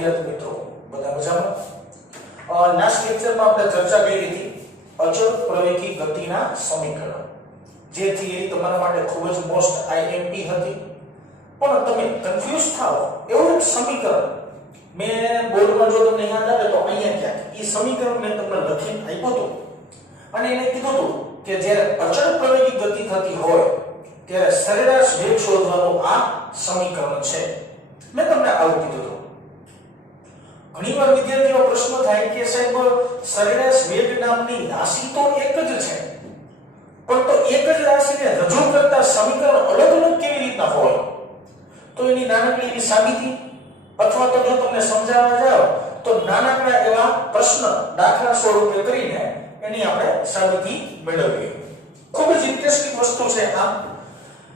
વિદ્યાર્થી મિત્રો બધા મજામાં? લાસ્ટ લેક્ચરમાં આપણે ચર્ચા કરી હતી અચળ પ્રવેગી ગતિના સમીકરણ, જે થિયરી તમારા માટે ખૂબ જ મોસ્ટ આઈએમપી હતી. પણ તમે કન્ફ્યુઝ થાઓ એવું એક સમીકરણ મેં બોર્ડમાં જો તમને યાદ આવે તો અહીંયા ક્યાંક એ સમીકરણ મેં તમને લખીને આપ્યું હતું અને એને કીધું હતું કે જ્યારે અચળ પ્રવેગી ગતિ થતી હોય ત્યારે સરેરાશ વેગ શોધવાનું આ સમીકરણ છે. મેં તમને આવું કીધું હતું. ઘણીવાર વિદ્યાર્થીઓ પ્રશ્ન થાય કે સાહેબ સરેરાશ વેગ નામની રાશિ તો એક જ છે, પણ તો એક જ રાશિને રજૂ કરતા સમીકરણ અલગ અલગ કેવી રીતના હોય? તો એની નાનકડી એવી સાબિતી અથવા તો જો તમને સમજાવવા જાવ તો નાનકડા એવા પ્રશ્ન દાખલા સ્વરૂપે કરીને એની આપણે સાબિતી મેળવીએ. ખૂબ જ ઇન્ટરેસ્ટિંગ વસ્તુ છે.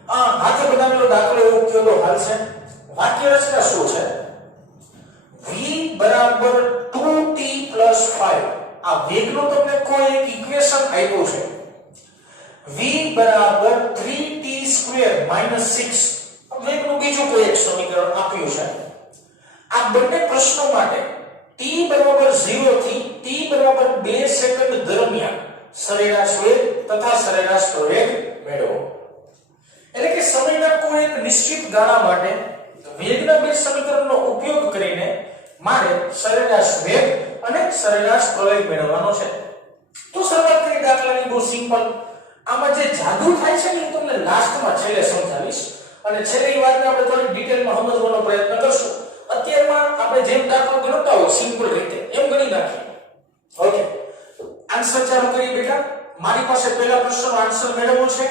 આ હાથે બનાવેલો દાખલો એવો કયો તો હાલ છે. વાક્ય રચના શું છે? v બરાબર 2t 5. આ વેગનો તમને કોઈ એક ઇક્વેશન આપ્યું છે. v બરાબર 3t² - 6. વેગનું બીજું કોઈ એક સમીકરણ આપ્યું છે. આ બંને પ્રશ્નો માટે t બરાબર 0 થી t બરાબર 2 સેકન્ડ દરમિયાન સરેરાશ વેગ તથા સરેરાશ પ્રવેગ મેળવો. એટલે કે સમયના કોઈ એક નિશ્ચિત ગાળા માટે વેગના બે સમીકરણનો ઉપયોગ કરીને મારે સરેરાશ વેગ અને સરેરાશ પ્રવેગ મેળવવાનો છે. તો શરૂઆત કરી દાખલાની બહુ સિમ્પલ. આમાં જે જાદુ થાય છે ને એ તમને લાસ્ટમાં છેલ્લે સમજાવીશ અને છેલ્લી વાતને આપણે થોડી ડિટેલમાં સમજવાનો પ્રયત્ન કરશું. અત્યારમાં આપણે જેમ દાખલો ગણતા હોય સિમ્પલ રીતે એમ ગણી નાખીએ. ઓકે, આન્સર ચાલુ કરીએ બેટા. મારી પાસે પહેલા પ્રશ્નનો આન્સર મેળવવો છે.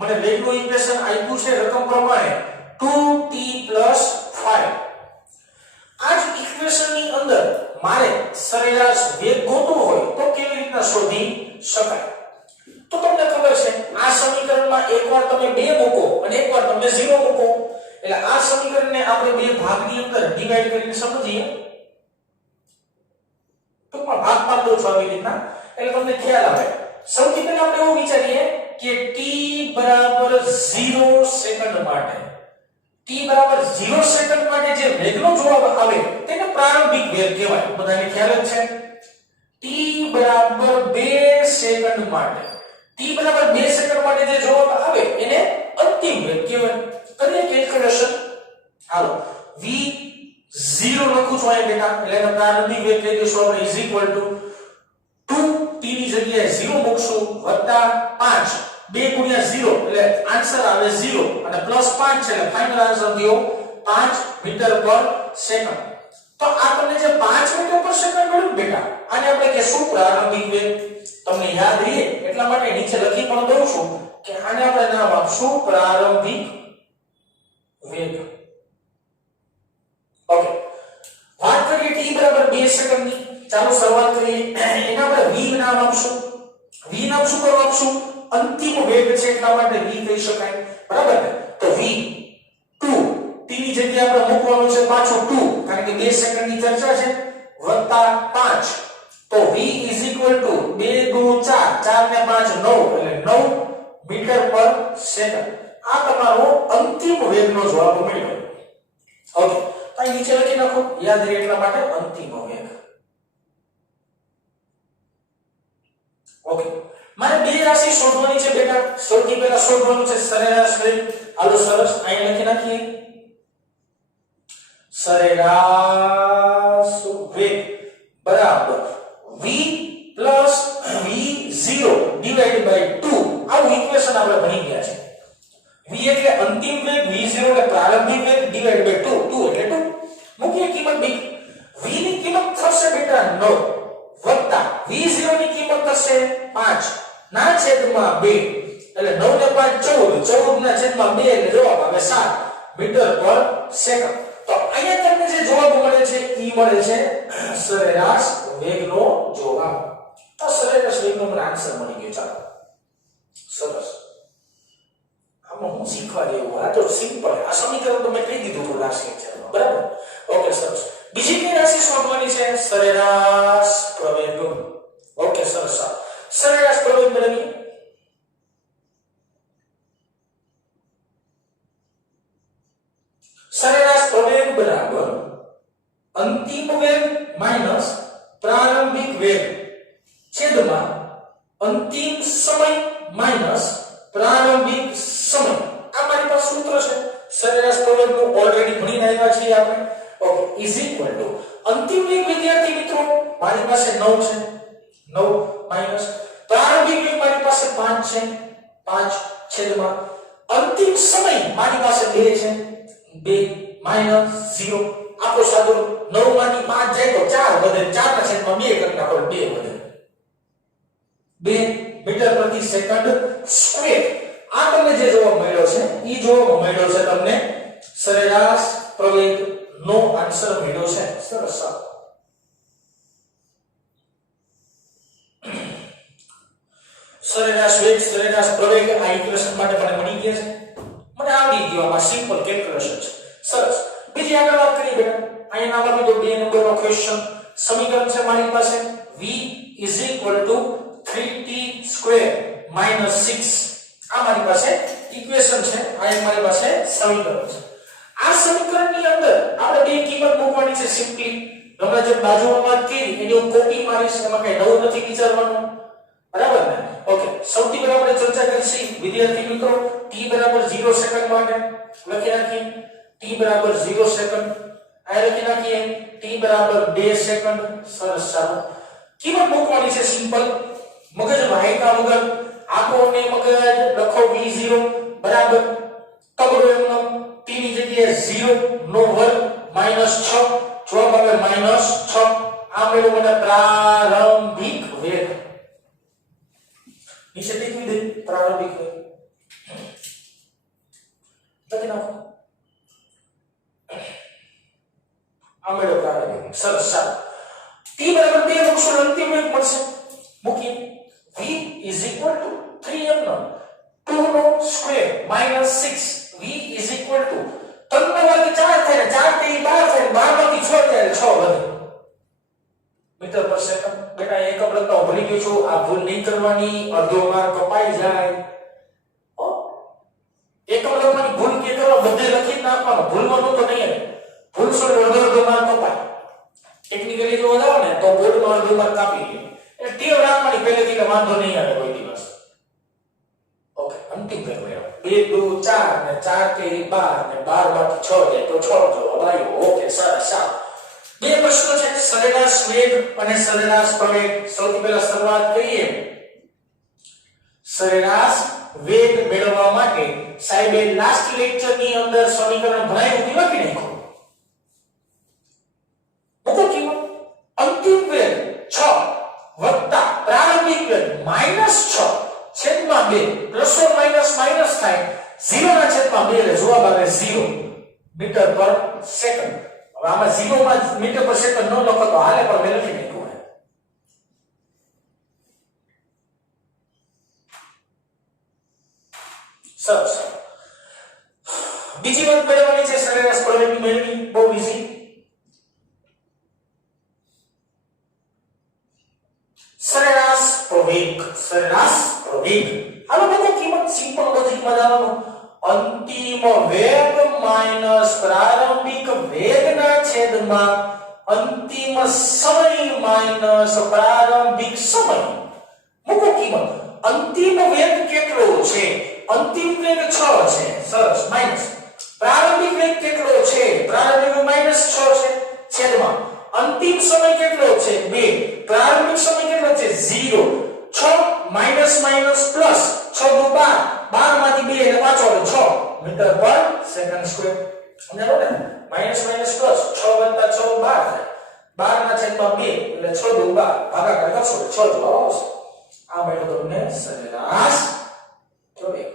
મને વેગનું ઇક્વેશન આપ્યું છે રકમ પ્રમાણે 2t 5. આ જ ઇક્વેશનની અંદર મારે સરેરાશ વેગ ગોતવો હોય તો કેવી રીતના શોધી શકાય? તો તમને ખબર છે આ સમીકરણમાં એકવાર તમે 2 મૂકો અને એકવાર તમે 0 મૂકો એટલે આ સમીકરણને આપણે બે ભાગની અંદર ડિવાઈડ કરીને સમજીએ. ટૂંકમાં ભાગ પાડ દો છો આવી રીતના એટલે તમને ખ્યાલ આવે. સૌથી પહેલા આપણે એવું વિચારીએ કે t બરાબર 0 સેકન્ડ માટે જે વેગનો જવાબ આવે તેને પ્રારંભિક વેગ કહેવાય. બધાને ખ્યાલ જ છે. t બરાબર 2 સેકન્ડ માટે જે જવાબ આવે એને અંતિમ વેગ કહેવાય. કરીએ કેલ્ક્યુલેશન. હાલો, v0 લખું છું અહીંયા બેટા એટલે એનો પ્રારંભિક વેગ લઈ દઈશું આપણે ઇઝ ઇક્વલ ટુ 2t ની જગ્યાએ 0 મૂકશું વત્તા 5. 2 ગુણ્યા 0 એટલે આન્સર આવે 0 અને પ્લસ 5 છે એટલે ફાઇનલ આન્સર થયો 5 મીટર પર સેકન્ડ. તો આ તમને જે 5 મીટર પર સેકન્ડ મળ્યું બેટા આને આપણે કહેશું પ્રારંભિક વેગ. તમને યાદ રહે એટલા માટે નીચે લખી પણ દઉં છું કે આને આપણે નામ આપશું પ્રારંભિક વેગ. ઓકે, વાત કરીએ t બરાબર 2 સેકન્ડની. ચાલો શરૂઆત કરીએ. એના આપણે v નામ આપશું. v નામ શું કરવા આપશું? અંતિમ વેગ છે એટલા માટે v કહી શકાય. બરાબર ને? તો v 2 t ની જગ્યાએ આપણે મૂકવાનું છે પાછું 2 કારણ કે 2 સેકન્ડની ચર્ચા છે વત્તા 5. તો v = 2 * 4 4 ને 5 9 એટલે 9 મીટર પર સેકન્ડ. આ તમારો અંતિમ વેગનો જવાબ મળ્યો. ઓકે, તો અહીં નીચે લખી નાખો યાદ રહે એટલા માટે અંતિમ વેગ. ઓકે, મારે બે રાશિ શોધવાની છે બેટા. સૌથી પહેલા શોધવાનું છે સરેરાશ વેગ. હાલો સરસ, અહીં લખી નાખીએ સરેરાશ વેગ બરાબર v plus v0 divided by 2. આવું ઇક્વેશન આપણે ભણી ગયા છે. v એટલે અંતિમ વેગ, v0 એટલે પ્રારંભિક વેગ divided by 2. 2 એટલે 2 મૂકીએ કિંમત બી. v ની કિંમત થશે બેટા 9 વત્તા v0 ની કિંમત થશે 5 ના છેદમાં 2 એટલે 9 ને 5 14 14 ના છેદમાં 2 એટલે જવાબ આવે 7 મીટર પર સેકન્ડ. તો અહીંયા તમને જે જવાબ મળે છે ઈ મળે છે સરેરાશ વેગનો જવાબ. તો સરેરાશ વેગનો મને આન્સર મળી ગયો. ચાલો સરસ. આમાં હું શીખવા જેવું આ તો સિમ્પલ. આ સમીકરણ તો મેં કહી દીધું હતું લાસ્ટ લેક્ચરમાં. બરાબર? ઓકે સરસ. બીજી કઈ રાશિ શોધવાની છે? સરેરાશ પ્રવેગ. ઓકે સરસ. સરેરાશ પ્રવેગ મેળવીએ. સરેરાશ પ્રવેગ બરાબર અંતિમ વેગ છેદમાં અંતિમ સમય માઈનસ પ્રારંભિક સમય. આ મારી પાસે સૂત્ર છે. સરેરાશ પ્રવેગનું ઓલરેડી ભણીને આવ્યા છીએ આપણે. ઓકે, ઇઝ ઇક્વલ ટુ અંતિમ વેગ વિદ્યાર્થી મિત્રો મારી પાસે 9 છે. 9 માઈનસ પ્રારંભિક વેગ મારી પાસે 5 છે. 5 છેદમાં અંતિમ સમય મારી પાસે 2 છે. 2 માઈનસ 0. આપો સાદો 9 માંથી 5 જાય તો 4 વધે. 4 ના છેદમાં 2 કરી નાખો 2 વધે. 2 મીટર પ્રતિ સેકન્ડ સ્ક્વેર. આ તમને જે જોવા મળ્યો છે ઈ જોવા મળ્યો છે તમને સરેરાશ પ્રવેગ નો આન્સર મળ્યો છે. સરસ. સરેરાશ વેગ સરેરાશ પ્રવેગ આ ઇક્વેશન માટે મને મળી ગયા છે. મને આવડી ગયો. આમાં સિમ્પલ કેલ્ક્યુલેશન છે. સરસ. બીજી આગળ વાત કરીએ બેટા. અહીંયા નામ આપી દો 2 નંબરનો ક્વેશ્ચન. સમીકરણ છે મારી પાસે v = 3t² - 6. આ મારી પાસે ઇક્વેશન છે. આ મારી પાસે સમીકરણ છે. આ સમીકરણની અંદર આપણે બે કિંમત મૂકવાની છે સિમ્પલી. હમણાં જે બાજુમાં વાત કરી એની હું કોપી મારીશ. એમાં કઈ નવું નથી વિચારવાનું. બરાબર ને? ઓકે, સૌથી પહેલા આપણે ચર્ચા કરીશું વિદ્યાર્થી મિત્રો t = 0 સેકન્ડ માટે લખી નાખીએ. t = 0 second. આ લખી નાખીએ t = 2 સેકન્ડ. સરસ. ચાલો કિંમત મૂકવાની છે સિમ્પલ. મગજ વાયકા વગર આખો ને મગજ લખો v0 બરાબર તગડો એમનો t ની જગ્યાએ 0 નો વર્ગ -6 જવાબ આવે -6. આ મેળો મને પ્રારંભિક વેગ નીચે લખી દે. પ્રારંભિક વેગ લખી નાખો. આ મેળો પ્રારંભિક. સરસ. t = 2 મૂકશો અંતિમ વેગ મળશે. મૂકીએ v = 3m 2 નો સ્ક્વેર -6. v = 3 નો વર્ગ 4 થાય ને 4 થી 12 થાય 12 માંથી 6 જાય 6 વધે મીટર પર સેકન્ડ. બેટા એકમ લખતા ભૂલી ગયો છું. આ ભૂલ નહીં કરવાની. અડધો માર્ક કપાઈ જાય. એકમ લખવાની ભૂલ કે કરો બધે લખી નાખવાનો. ભૂલવાનું તો નહીં. ભૂલ સો અડધો માર્ક કપાય. ટેકનિકલી જો વધારો ને તો બોર્ડમાં અડધો માર્ક કાપી લે. એ ટેવ રાખવાની પહેલેથી કે વાંધો નહીં આવે કોઈ દિવસ. ઓકે, અંતિમ વેગ મેળવો. 2 2 4 ને 4 થી 12 ને 12 માંથી 6 જાય તો 6 જવાબ આવ્યો. ઓકે, સરસ. બે પ્રશ્નો છે સરેરાશ વેગ અને સરેરાશ પ્રવેગ. સૌથી પહેલા શરૂઆત કરીએ. સરેરાશ વેગ મેળવવા માટે સાહેબે લાસ્ટ લેક્ચર ની અંદર સમીકરણ ભણાવ્યું હતું લખી નાખો. મૂકો કિંમત. અંતિમ વેગ 6 વત્તા પ્રારંભિક વેગ -6 છેદમાં 2 પ્લસ ઓર માઈનસ માઈનસ થાય 0 ના છેદમાં 2 એટલે જવાબ આવે 0 મીટર પર સેકન્ડ. હવે આમાં 0 માં મીટર પર સેકન્ડ ન લખો તો હાલે પણ મેં લખી નાખ્યું છે. સરસ. બીજી વાત મેળવવાની છે સરેરાશ પ્રવેગની મેળવી. બહુ ઈઝી. સરેરાશ પ્રવેગ. સરેરાશ પ્રવેગ. હાલો બધું કિંમત સિમ્પલ લોજિકમાં જવાનું. અંતિમ વેગ માઈનસ પ્રારંભિક વેગના છેદમાં અંતિમ સમય માઈનસ પ્રારંભિક સમય. મૂકો કિંમત. અંતિમ વેગ કેટલો છે? અંતિમ વેગ 6 છે. સરસ. માઈનસ પ્રારંભિક વેગ કેટલો છે? પ્રારંભિક વેગ -6 છે. છેદમાં અંતિમ સમય કેટલો છે? 2. પ્રારંભિક સમય કેટલો છે? 0. 6 માઈનસ માઈનસ પ્લસ 6 * 12 12 માંથી 2 એટલે પાછો આવે 6 મીટર પર સેકન્ડ સ્ક્વેર. સમજાણો ને? માઈનસ માઈનસ પ્લસ 6 + 6 12 થાય. 12 ના છેદમાં 2 એટલે 6 * 12 ભાગાકાર કરશો એટલે 6 જવાબ આવશે. આ મળ્યો તમને સરેરાશ પ્રવેગ.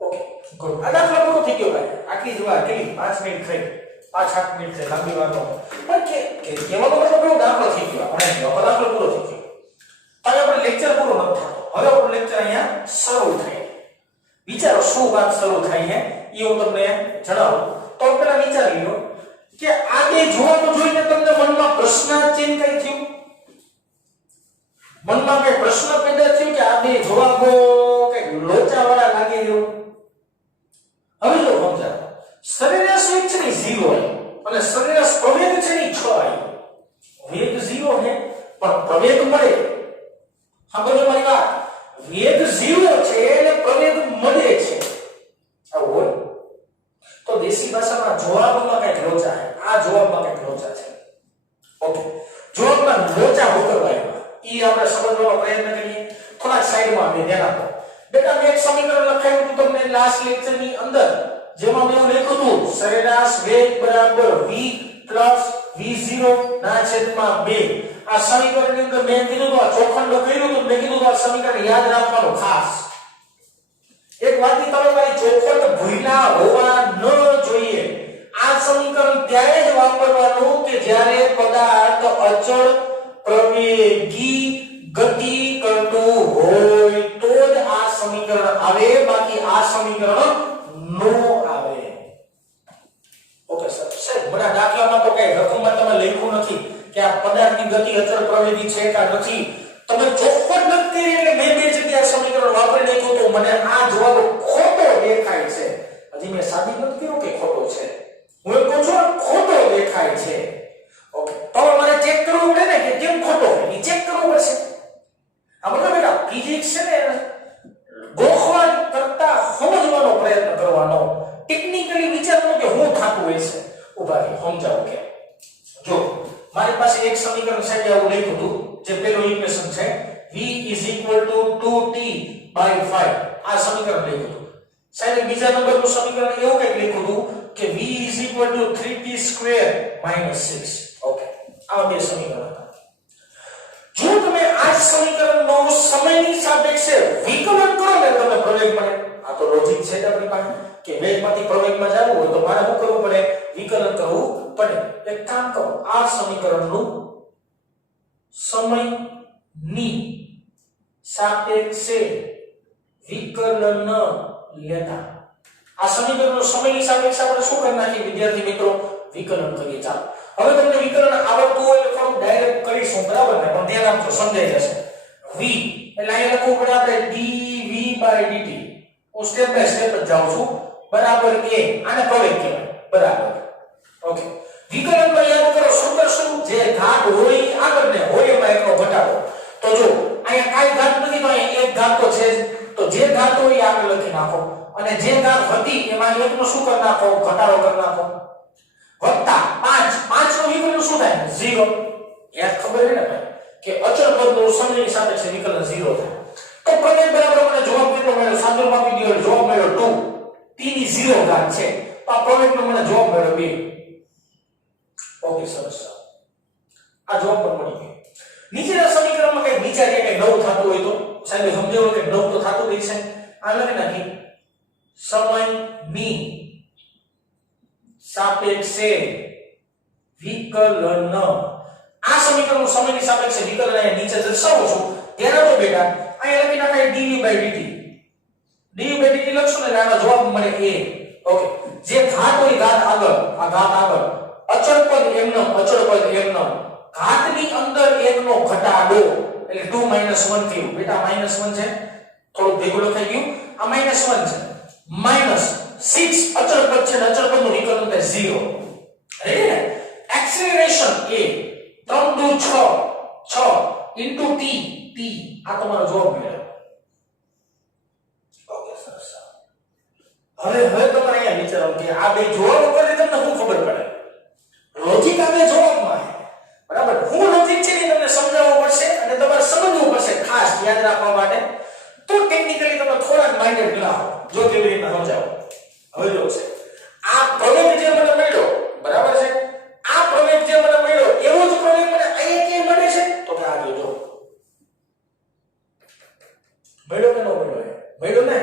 Okay, good. આ દાખલો પૂરો થઈ ગયો ભાઈ. આટલી જ વાર કેટલી 5 મિનિટ થઈ. 5-8 મિનિટ થઈ. લાંબી વાર નો. પણ કે કેવાનો મતલબ એવો દાખલો થઈ ગયો. આપણે દાખલો પૂરો થઈ ગયો. હવે આપણે લેક્ચર પૂરો ન થતો. હવે આપણો લેક્ચર અહીંયા શરૂ થાય. વિચારો શું વાત શરૂ થાય છે એ હું તમને જણાવું. તો પહેલા વિચારી લો કે આ બે જવાબો જોઈને તમને મનમાં પ્રશ્નાચિહ્ન કઈ થયું? મનમાં કઈ પ્રશ્ન પેદા થયો કે આ બે જવાબો કઈ લોચાવાળા લાગે રહ્યો? હવે જો સમજાવો. સરેરાશ વેગ છે ને 0 0 આવ્યો અને સરેરાશ પ્રવેગ છે ને 6 આવ્યો. વેગ 0 છે પણ પ્રવેગ મળે. સાંભળો મારી વાત, વેગ 0 છે અને પ્રવેગ મળે છે. આવું હોય તો દેશી ભાષામાં જવાબમાં કઈક લોચા છે. આ જવાબમાં કઈક લોચા છે. ઓકે, જવાબમાં લોચા ઉકળવાય ઈ આપણે સમજવાનો પ્રયત્ન કરીએ. થોડા સાઈડમાં આપણે ધ્યાન આપો. બેટા મેં એક સમીકરણ લખાયું હતું તમને લાસ્ટ લેક્ચરની અંદર, જેમાં મેં લખ્યું હતું સરેરાશ વેગ બરાબર v પ્લસ v0 ના છેદમાં 2. આ સમીકરણની અંદર મેં કીધું તો આ ચોખંડો કર્યું હતું, મેં કીધું તો આ સમીકરણ યાદ રાખવાનું ખાસ. એક વાતની તમે મારી ચોખંડ ભૂલ્યા હોવા ન જોઈએ. આ સમીકરણ ત્યારે જ વાપરવાનું કે જ્યારે પદાર્થ અચળ પ્રવેગી ગતિ કરતું હોય તો જ આ સમીકરણ આવે, બાકી આ સમીકરણ નો આવે. ઓકે સર, સાહેબ બડા દાખલામાં તો કઈ રકમમાં તમે લખ્યું નથી કે આ પદાર્થની ગતિ અચળ પ્રવેગી છે કે નથી. તમે ચોખ્ખો નથી એટલે મેં બે જગ્યાએ સમીકરણ વાપરી નાખ્યું તો મને આ જવાબ ખોટો દેખાય છે. હજી મેં સાબિત નથી કર્યું કે ખોટો છે. હું એમ કહું છું ખોટો દેખાય છે. ઓકે, તો મારે ચેક કરવું પડે ને કે કેમ ખોટો છે, એ ચેક કરવું પડશે. આ બધા બેટા ફિઝિક્સ છે ને ગોખવા કરતા સમજવાનો પ્રયત્ન કરવાનો, ટેકનિકલી વિચારવાનું કે હું થાતું હોય છે. ઉભા રહી સમજાવું કે જો મારી પાસે એક સમીકરણ છે કે આવું લખ્યું હતું, જે પેલો ઇક્વેશન છે v 2t/5. આ સમીકરણ લખ્યું હતું. સાહેબ બીજા નંબરનું સમીકરણ એવું કંઈક લખ્યું હતું કે v 3t² - 6. ઓકે, આ બે સમીકરણ હતા. જો તમે આ સમીકરણનો સમયની સાપેક્ષે વિકલન કરો ને તમને પ્રવેગ મળે. આ તો લોજિક છે આપણી પાસે કે વેગમાંથી પ્રવેગમાં જવું હોય તો મારે શું કરવું પડે? વિકલન કરવું પડે. એક કામ કરો, આ સમીકરણનું સમયની સાપેક્ષે વિકલન લેતા, આ સમીકરણનો સમયની સાપેક્ષે આપણે શું કરી નાખીએ વિદ્યાર્થી મિત્રો? વિકલન કરીએ. ચાલો હવે તમને વિકલન આવડતું હોય એટલે થોડું ડાયરેક્ટ કરીશું, બરાબર ને? પણ ધ્યાન આપજો, સમજાઈ જશે. v એટલે અહીંયા લખવું પડે આપણે dv/dt. હું સ્ટેપ બાય સ્ટેપ જ જાઉં છું. બરાબર a, આને પ્રવેગ કહેવાય. બરાબર. ઓકે, વિકલનમાં યાદ કરો સૂત્ર શું? જે ઘાત હોય આગળ ને હોય એમાં એકનો ઘટાડો. તો જો અહીંયા કાઈ ઘાત નથી તો અહીંયા એક ઘાત તો છે જ. તો જે ઘાત હોય એ આગળ લખી નાખો અને જે ઘાત હતી એમાં એકનો શું કરી નાખો? ઘટાડો કરી નાખો. વત્તા 5 નો વિકલન શું થાય? 0. યાદ ખબર છે ને ભાઈ કે અચળ પદનું સમયની સાપેક્ષે વિકલન 0 થાય. તો પ્રમેય બરાબર મને જવાબ કેટલો મળ્યો? સાંદર્ભ આપી દીધો, જવાબ મળ્યો 2. t ની 0 ઘાત છે. તો આ પ્રમેયનો મને જવાબ મળ્યો 2. ઓકે, સરસ. આ જવાબ પણ મળી ગયો. નીચેના સમીકરણમાં કઈ વિચારીએ કે નવું થતું હોય તો સાહેબ સમજાવો કે નવું તો થતું રહી છે. આ લખી નાખી સમયની સાપેક્ષે વિકલન. આ સમીકરણનું સમયની સાપેક્ષે વિકલન અહીંયા નીચે દર્શાવું છું. ધ્યાન આપો બેટા, અહીંયા લખી નાખાય dv/dt. dv/dt લખશું ને આનો જવાબ મળે a. ઓકે, જે ઘાત હોય ઘાત આગળ, આ ઘાત આગળ, અચળ પદ એમનો, અચળ પદ એમનો, ઘાતની અંદર એકનો ઘટાડો એટલે 2 - 1 થયું. બેટા -1 છે, થોડું ભેગું લખાઈ ગયું. આ -1 છે. -6 અચળ પદ છે, અચળ પદનું વિકલન થાય 0. રેડી ને? એક્સેલરેશન a 3 2 6 6 * t આ તમારો જવાબ મળ્યો. ઓકે, સરસ. હવે તમારે અહીંયા વિચારવાનું કે આ બે જવાબ ઉપરથી તમને શું ખબર પડે? લોજિક આ બે જવાબમાં છે. બરાબર? હું લોજિક છે ને તમને સમજાવવું પડશે અને તમારે સમજવું પડશે ખાસ યાદ રાખવા માટે. તો ટેકનિકલી તમે થોડા માઇન્ડેડ લાવો જો કેવી રીતે સમજાવો. હવે જો છે આ પ્રમેય જે મને મળ્યો, બરાબર છે? આ પ્રમેય જે મને મળ્યો એવો જ પ્રમેય મને અહીંયા કેમ મળે છે? તો કે આ જો મળ્યો કે ન મળ્યો? મળ્યો ને?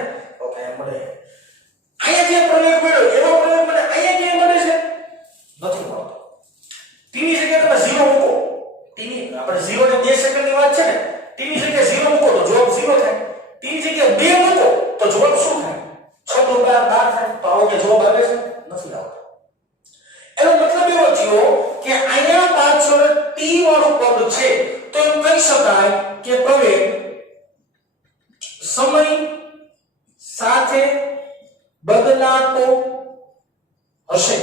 ઓકે, મળે. અહીંયા જે પ્રમેય મળ્યો એવો પ્રમેય મને અહીંયા કેમ મળે છે? નથી મળતો. ટીની જગ્યાએ તમે 0 મૂકો. ટીની આપણે 0 ને 2 સેકન્ડની વાત છે ને. ટીની જગ્યાએ 0 મૂકો તો જવાબ 0 થાય. ટીની જગ્યાએ 2 મૂકો તો જવાબ શું થાય? 6 * 2 = 12 થાય. તો આવો કે જવાબ આવે છે? નથી આવતો. એનો મતલબ એવો થયો કે અહીંયા પાછળ t વાળું પદ છે તો એમ કહી શકાય કે પ્રવેગ સમય સાથે બદલાતો હશે.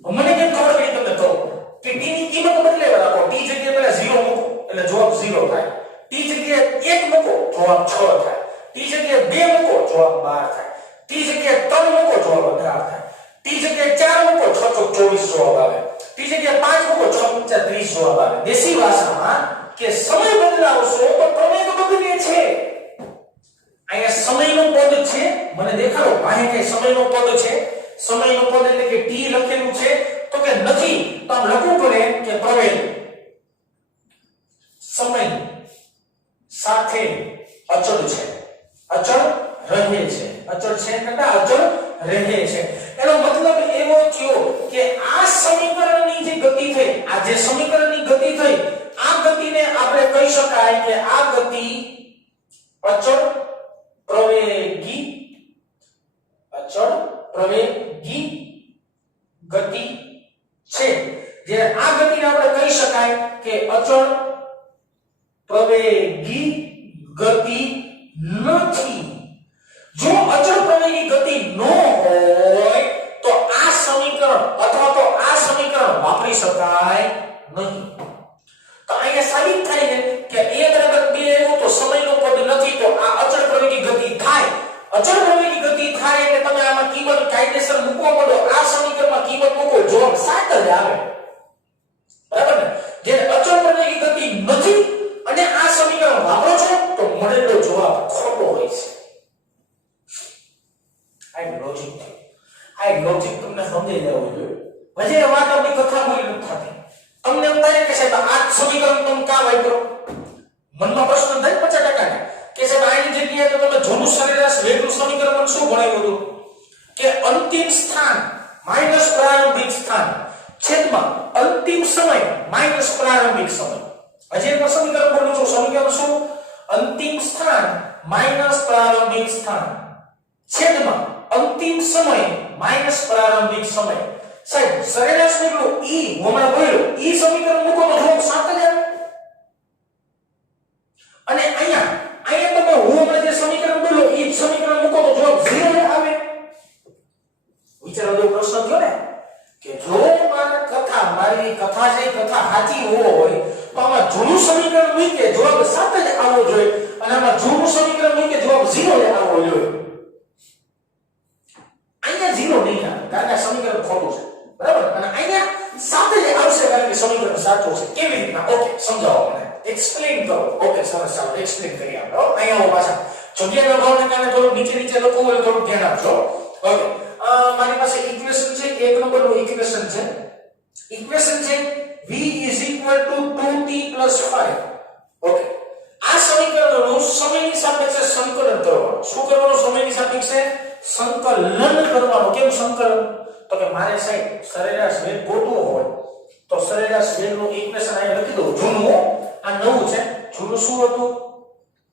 મને કેમ ખબર પડી તમને કહું કે t ની કિંમત બદલાવા રાખો. t જગ્યાએ પહેલા 0 મૂકો એટલે જવાબ 0 થાય. t જગ્યાએ 1 મૂકો જવાબ 6 થાય. t જગ્યાએ 2 મૂકો જવાબ 12 થાય. t જગ્યાએ 3 મૂકો જવાબ 18 થાય. t જગ્યાએ 4 મૂકો 6 ચોક 24 જવાબ આવે. t જગ્યાએ 5 મૂકો 6 પંચા 30 જવાબ આવે. દેશી ભાષામાં કે સમય બદલાવશો તો પ્રમેય તો બદલે છે. અહીંયા સમયનું પદ છે, મને દેખાડો અહીં કે સમયનું પદ છે. સમયનું પદ એટલે કે t લખેલું છે તો કે નથી, તો આમ લખવું પડે કે પ્રમેય સમય સાથે અચળ છે, અચળ રહે છે. અચળ છે એટલે અચળ રહે છે. એનો મતલબ એવો થયો કે આ સમીકરણની જે ગતિ થઈ, આ જે સમીકરણની ગતિ થઈ, આ ગતિને આપણે કહી શકાય કે આ ગતિ અચળ પ્રવેગી ગતિ છે. જે આ ગતિને આપણે કહી શકાય કે અચળ પ્રવેગી ગતિ નથી. જો અચળ પ્રવેગી ગતિ ન હોય તો આ સમીકરણ અથવા તો આ સમીકરણ વાપરી શકાય નહીં. તો અહીંયા સાબિત થાય છે કે a બરાબર 2 આવ્યો તો સમયનો પદ નથી, તો આ અચળ પ્રવેગી ગતિ થાય. અચળ પ્રવેગી ગતિ થાય એટલે તમે આમાં કિંમત કાયદેસર મૂકવા પડો. આ સમીકરણમાં કિંમત મૂકો જવાબ 7 જ આવે. બરાબર ને? જે અચળ પ્રવેગી ગતિ નથી અને આ સમીકરણ વાપરો છો તો મળેલો જવાબ ખોટો હોય છે. આ લોજિક તમને સમજી જવું જોઈએ. વજે વાત આપણી કથા પૂરી નથી થતી. તમને એમ થાય કે સાહેબ આ સમીકરણ તમે કામ વાપરો? મનમાં પ્રશ્ન થાય 50% કે સાહેબ આની જગ્યાએ તો તમે જૂનું સરેરાશ વેગનું સમીકરણ શું ભણાવ્યું હતું કે અંતિમ સ્થાન માઈનસ પ્રારંભિક સ્થાન છેદમાં અંતિમ સમય માઈનસ પ્રારંભિક સમય. હજી એક સમીકરણ બોલું છું. સમીકરણ શું? અંતિમ સ્થાન માઈનસ પ્રારંભિક સ્થાન છેદમાં અંતિમ સમય માઈનસ પ્રારંભિક સમય. સાહેબ સરેરાશ વેગનું ઈ હમણાં બોલ્યો ઈ સમીકરણ મૂકો તો જવાબ 7 જ આવે. અને અહીંયા તમે હું હમણાં જે સમીકરણ બોલ્યો ઈ સમીકરણ મૂકો તો જવાબ 0 આવે. વિચારો પ્રશ્ન થયો ને કે જો મારી કથા છે કથા સાચી હોય તો આમાં જૂનું સમીકરણ મૂકે જવાબ 7 જ આવવો જોઈએ અને આમાં જૂનું સમીકરણ મૂકે જવાબ 0 જ આવવો જોઈએ. અહીંયા 0 નહીં આવે કારણ કે સમીકરણ ખોટું છે. બરાબર? અને અહીંયા 7 જ આવશે કારણ કે સમીકરણ સાચું છે. કેવી રીતના? ઓકે, સમજાવો મને, એક્સપ્લેન કરો. ઓકે, સરસ, ચાલો એક્સપ્લેન કરીએ આપણે. અહીંયા આવો પાછા જગ્યાનો ભાવને કારણે થોડું નીચે લખવું હોય થોડું ધ્યાન આપજો. ઓકે, મારી પાસે ઇક્વેશન છે, એક નંબરનું ઇક્વેશન છે. ઇક્વેશન છે v = 2t + 5. ઓકે, આ સમીકરણનું સમયની સાપેક્ષે સંકલન કરવાનું. શું કરવાનું? સમયની સાપેક્ષે સંકલન કરવાનું. કેમ સંકલન? તો કે મારે સાહેબ સરેરાશ વેગ ગોતવો હોય તો સરેરાશ વેગનું ઇક્વેશન અહીં લખી દઉં. જૂનું આ નવું છે. જૂનું શું હતું?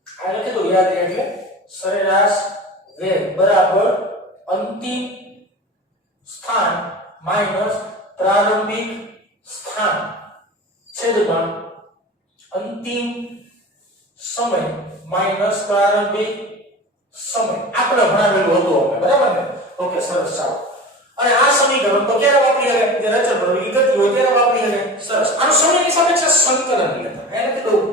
આ લખી દઉં યાદ રહે એટલે સરેરાશ વેગ બરાબર અંતિમ સ્થાન માઈનસ પ્રારંભિક સ્થાન છેદમાં અંતિમ સમય માઈનસ પ્રારંભિક સમય. આપણે ભણાવેલું હતું આપણે. બરાબર ને? ઓકે, સરસ, ચાલો. અને આ સમીકરણ તો ક્યારે વાપરી હકે? જ્યારે અચળ પ્રવેગી ગતિ હોય ત્યારે વાપરી હકે. સરસ. આનું સમયની સાપેક્ષે સંકલન લેતા એને કીધું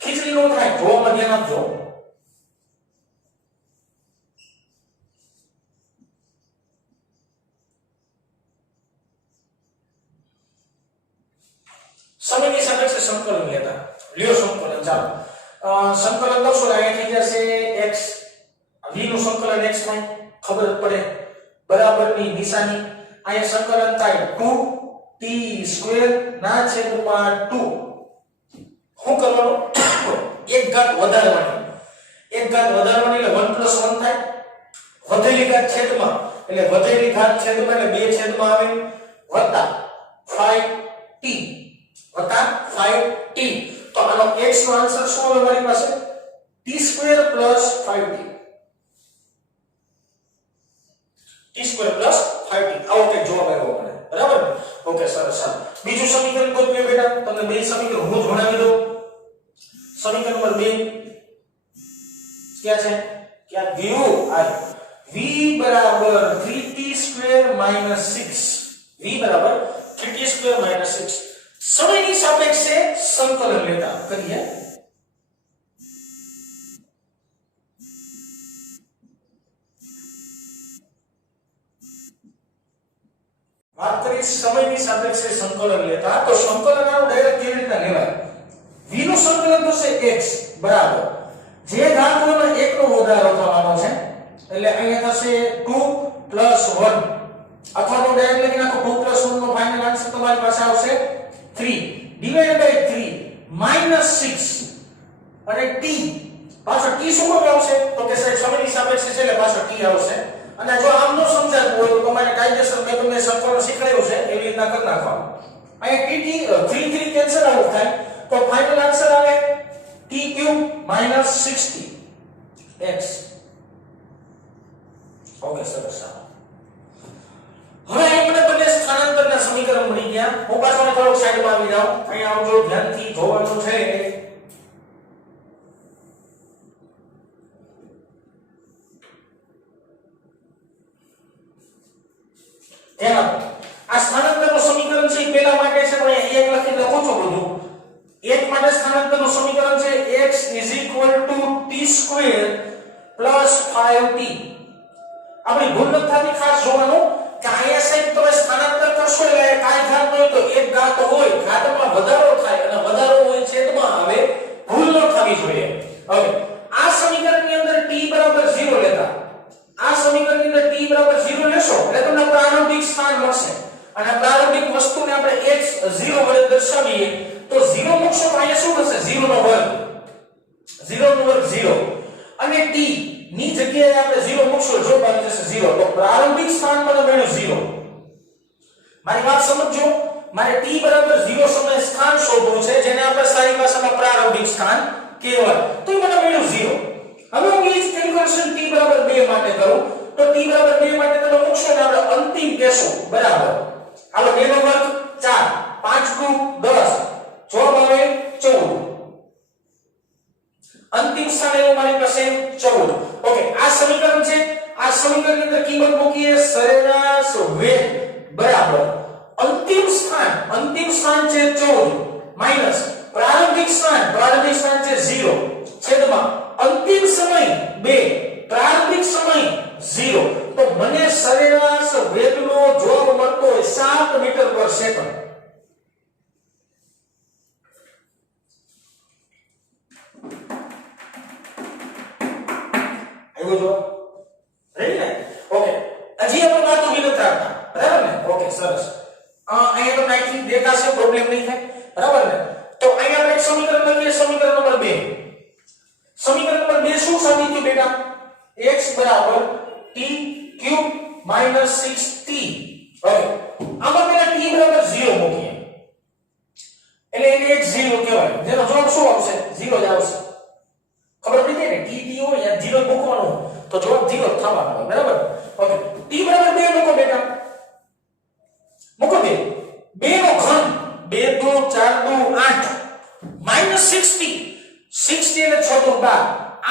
ખીચડી નો થાય. જોવામાં ધ્યાન આપજો. સમયની સાપેક્ષે સંકલન લેતા. લ્યો સંકલન. ચાલો સંકલન કરશો અહીં થઈ જશે x. v નું સંકલન x થાય ખબર પડે. બરાબરની નિશાની અહીંયા સંકલન થાય 2t² ના છેદમાં 2. શું કરવાનું? એક ઘાત વધારવાની. એક ઘાત વધારવાની એટલે 1 + 1 થાય. વધેલી ઘાત છેદમાં એટલે વધેલી ઘાત છેદમાં એટલે 2 છેદમાં આવે વત્તા 5t વત્તા 5t. તો આનો x નો આન્સર શું આવે મારી પાસે? t² + 5t. t² + 5t. આવો કે જવાબ આવ્યો મને. બરાબર? ઓકે, સરસ. બીજું સમીકરણ ગોતજો બેટા. તમને બે સમીકરણ હું જ ભણાવી દઉં. સમીકરણ નંબર 2 ક્યાં છે? ક્યાં ગયું? આ v v બરાબર 3t² - 6 v બરાબર 3t² - 6 સમયની સાપેક્ષે સંકલન લેતા કરીએ। વાત કરી સમયની સાપેક્ષે સંકલન લેતા તો સંકલન આનું ડાયરેક્ટ કેવી રીતના લેવાય v નું સંકલન થશે x બરાબર જે ધાતુઓનો 1 નો વધારો થવાનો છે એટલે અહીંયા થશે 2 + 1 અથવા તો ડાયરેક્ટ લખી નાખો 2 + 1 નો ફાઇનલ આન્સર તમારી પાસે આવશે 3 / 3 -6 અને t પાછળ t શું આવશે તો કે સાહેબ સમયની સાપેક્ષે છે એટલે પાછળ t આવશે અને જો આમ ન સમજાતું હોય તો તમારે કાયદેસર મેં તમને સંકલન શીખવાડ્યું છે એવી રીતના કરી નાખવાનું અહીંયા tt 3 3 કેન્સલ આઉટ થાય તો ફાઇનલ આન્સર આવે t³ - 60 x ઓકે સરસ હવે અહીં મને બંને સ્થાનાંતરના સમીકરણ મળી ગયા હું પાછો થોડો સાઈડમાં આવી જાઉં અહીંયા આવજો ધ્યાનથી જોવાનું છે આ સ્થાનાંતરનું સમીકરણ છે પહેલા માટે છે પણ એક લખી લખો છો બધું એક માટે સ્થાનાંતરનું સમીકરણ છે x t² + 5t આપણી ભૂલ ન થતી ખાસ જોવાનું કે અહીંયા સાહેબ તમે સ્થાનાંતર કરશો એટલે કાઈ ઘાત હોય તો એક ઘાત હોય ઘાતમાં વધારો થાય અને વધારો હોય છેદમાં આવે ભૂલ ન થવી જોઈએ હવે આ સમીકરણની અંદર t = 0 લેતા આ સમીકરણની અંદર t = 0 લેશો એટલે તમને પ્રારંભિક સ્થાન મળશે અને પ્રારંભિક વસ્તુને આપણે x 0 વડે દર્શાવીએ તો 0 મૂકશો તો અહીંયા શું થશે 0 નો વર્ગ 0 નો વર્ગ 0 અને t ની જગ્યાએ આપણે 0 મૂકશો જો બની જશે 0 તો પ્રારંભિક સ્થાન મને મળ્યું 0 મારી વાત સમજો મારે t = 0 સમયે સ્થાન શોધવું છે જેને આપણે સારી ભાષામાં પ્રારંભિક સ્થાન કહેવાય તો મને મળ્યું 0 હવે હું એ જ કેલ્ક્યુલેશન t = 2 માટે કરું તો t = 2 માટે તમે મૂકશો ને આપણે અંતિમ કહેશો બરાબર હાલો 2 નો વર્ગ 4 5 * 10 જવાબ આવે 14 અંતિમ સ્થાન એવું મારી પાસે 14 ઓકે આ સમીકરણ છે આ સમીકરણની અંદર કિંમત મૂકીએ સરેરાશ વેગ બરાબર અંતિમ સ્થાન છે 14 માઈનસ પ્રારંભિક સ્થાન છે 0 છેદમાં અંતિમ સમય 2 પ્રારંભિક સમય 0 તો મને સરેરાશ વેગનો જવાબ મળતો હોય 7 મીટર/સેકન્ડ આવ્યો જવાબ રેડી ને ઓકે હજી આપણે વાતો વિનંતી રાખતા બરાબર ને ઓકે સરસ અહીંયા તો નાઈથી દેખાશે પ્રોબ્લેમ નહીં થાય બરાબર ને તો અહીંયા આપણે એક સમીકરણ લખીએ સમીકરણ નંબર 2 સમીકરણ નંબર 2 શું સાબિત થયું બેટા x = t³ - 6t ઓકે આમાં પેલા t = 0 મૂકીએ એટલે એને x 0 કહેવાય જેનો જવાબ શું આવશે 0 જ આવશે ખબર પડી ને t હોય યા 0 મૂકવાનું તો જવાબ 0 થવાનો હોય બરાબર ઓકે t = 2 મૂકો બેટા મૂકો 2 નો ઘન 2 * 2 = 4 * 8 -60 60 એટલે 6 * 12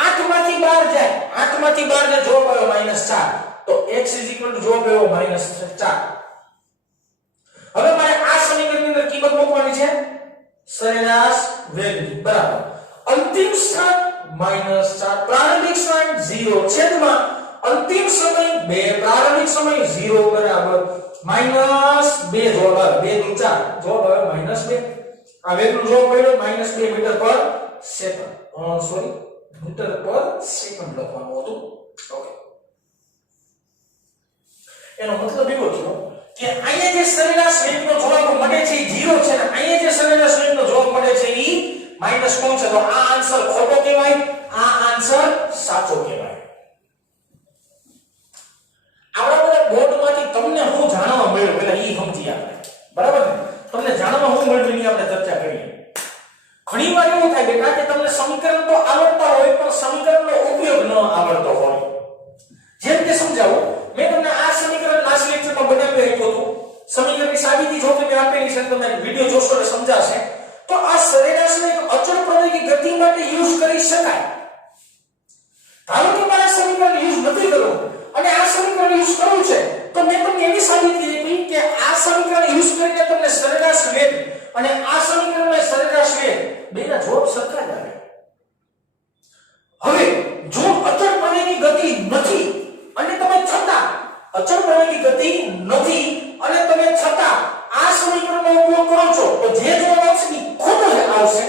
8 માંથી 12 જાય 8 માંથી 12 ને જવાબ આવ્યો -4 તો x જવાબ આવ્યો -4 હવે મારે આ સમીકરણની અંદર કિંમત મૂકવાની છે સરેરાશ વેગની બરાબર અંતિમ સ્થાન -4 પ્રારંભિક સ્થાન 0 છેદમાં અંતિમ સમય 2 પ્રારંભિક સમય 0 બરાબર -2 જવાબ આવે 2 * 4 જવાબ આવે -2 આ વેગનો જવાબ મળ્યો -2 મીટર/સેકન્ડ સોરી મીટર/સેકન્ડ લખવાનું હતું ઓકે એનો મતલબ એવો થયો કે અહીંયા જે સરેરાશ વેગનો જવાબ મળે છે એ 0 છે અને અહીંયા જે સરેરાશ વેગનો જવાબ મળે છે એ માઈનસ કોણ છે તો આ આન્સર ખોટો કહેવાય આ આન્સર સાચો કહેવાય આપણા બધા બોર્ડમાંથી તમને શું જાણવા મળ્યું પહેલા ઈ સમજી આપણે બરાબર ને તમને જાણવા શું મળ્યું એની આપણે ચર્ચા કરીએ ઘણીવાર એવું થાય બેટા કે તમને સમીકરણ તો આવડતા હોય પણ સમીકરણનો ઉપયોગ ન આવડતો હોય જેમ કે સમજાવો મેં તમને આ સમીકરણ લાસ્ટ લેક્ચરમાં બનાવી આપ્યું હતું સમીકરણની સાબિતી જો તમે આપેલી છે તમે વિડિયો જોશો એટલે સમજાશે તો આ સરેરાશને અચળ પ્રવેગી ગતિ માટે યુઝ કરી શકાય ધારો કે મારે સમીકરણ યુઝ નથી કરવું અને આ સમીકરણ યુઝ કરવું છે તો મેં તમને એવી સાબિતી આપી કે આ સમીકરણ યુઝ કરીને તમને સરેરાશ વેગ અને આ સમીકરણમાં સરેરાશ વેગ બેના જવાબ સરખા જ આવે. હવે જો અચળ પ્રવેગની ગતિ નથી અને તમે છતાં અચળ પ્રવેગની ગતિ નથી અને તમે છતાં આ સમીકરણનો ઉપયોગ કરો છો તો જે જવાબ આવશે એ ખોટો જ આવશે.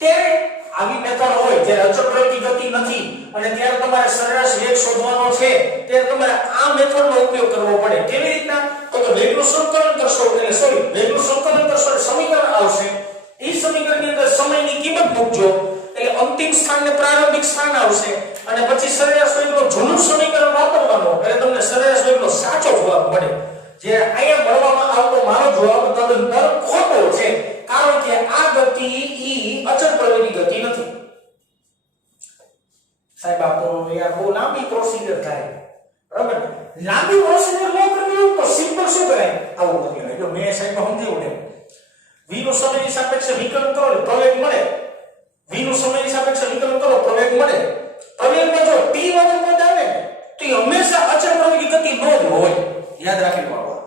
ત્યારે આવી મેથડ હોય જ્યારે અચળ પ્રવેગની ગતિ નથી અને ત્યારે તમારે સરેરાશ વેગ શોધવાનો છે ત્યારે તમારે આ મેથડનો ઉપયોગ કરવો પડે. કેવી રીતના? તો વેગનું સંકલન કરશો એટલે વેગનું સંકલન કરશો એટલે સમીકરણ આવશે. એ સમીકરણની અંદર સમયની કિંમત મૂકજો એટલે અંતિમ સ્થાન ને પ્રારંભિક સ્થાન આવશે અને પછી સરેરાશ વેગનું જૂનું સમીકરણ વાપરવાનું એટલે તમને સરેરાશ વેગનો સાચો જવાબ મળે. જે અહીંયા મળવામાં આવતો મારો જવાબ તદ્દન ખોટો છે કારણ કે આ ગતિ ઈ અચળ પ્રવેગની ગતિ નથી. સાહેબ આ તો યાર બહુ લાંબી પ્રોસિજર થાય. બરાબર? લાંબી પ્રોસિજર ન કરવી હોય તો સિમ્પલ શું કરાય? આવું કરી લે. જો મેં સાહેબ સમજાવ્યું ને v નું સમયની સાપેક્ષે વિકલન કરો એટલે પ્રવેગ મળે. v નું સમયની સાપેક્ષે વિકલન કરો પ્રવેગ મળે. પ્રવેગમાં જો t વાળું પદ આવે તો એ હંમેશા અચળ પ્રવેગી ગતિ ન જ હોય. યાદ રાખી લેવાનું.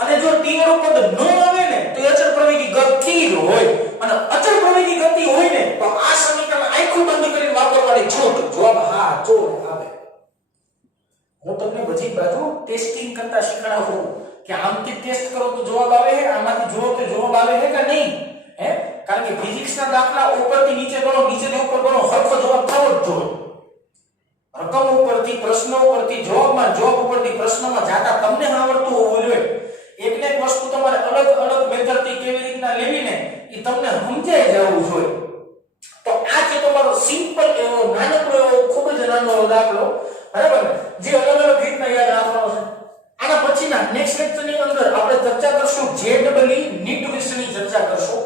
અને જો t વાળું પદ ન આવે ને તો અચળ પ્રવેગી ગતિ જ હોય. અને અચળ પ્રવેગી ગતિ હોય ને તો આ સમીકરણ આખું બંધ કરીને વાપરવાની છૂટ. જવાબ હા જો આવે. હું તમને બધી બાજુ ટેસ્ટિંગ કરતા શીખવાડું કે આમથી ટેસ્ટ કરો તો જવાબ આવે છે, આમાંથી જુઓ તો જવાબ આવે છે કે નહીં. હે કારણ કે ફિઝિક્સના દાખલા ઉપરથી નીચે ગણો નીચેથી ઉપર ગણો સરખો જવાબ થવો જ જોઈએ. રકમ ઉપરથી પ્રશ્નો ઉપરથી જવાબમાં જવાબ ઉપરથી પ્રશ્નમાં જાતા તમને આવડતું હોવું જોઈએ. એકને એક વસ્તુ તમારે અલગ અલગ મેથડથી કેવી રીતના લેવી ને એ તમને સમજાઈ જવું જોઈએ. તો આ છે તમારો સિમ્પલ એવો નાનકડો એવો ખૂબ જ નાનો દાખલો. બરાબર? જે અલગ અલગ રીતના યાદ રાખવાનો છે. આના પછીના નેક્સ્ટ લેક્ચરની અંદર આપણે ચર્ચા કરશું JEE નીટ વિશેની ચર્ચા કરશું.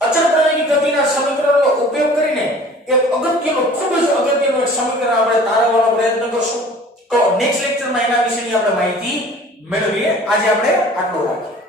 અચળ પ્રવેગી ગતિના સમીકરણનો ઉપયોગ કરીને એક અગત્યનું ખૂબ જ અગત્યનું એક સમીકરણ આપણે તારવવાનો પ્રયત્ન કરશું. તો નેક્સ્ટ લેક્ચરમાં એના વિશેની આપણે માહિતી મેળવીએ. આજે આપણે આટલું રાખીએ.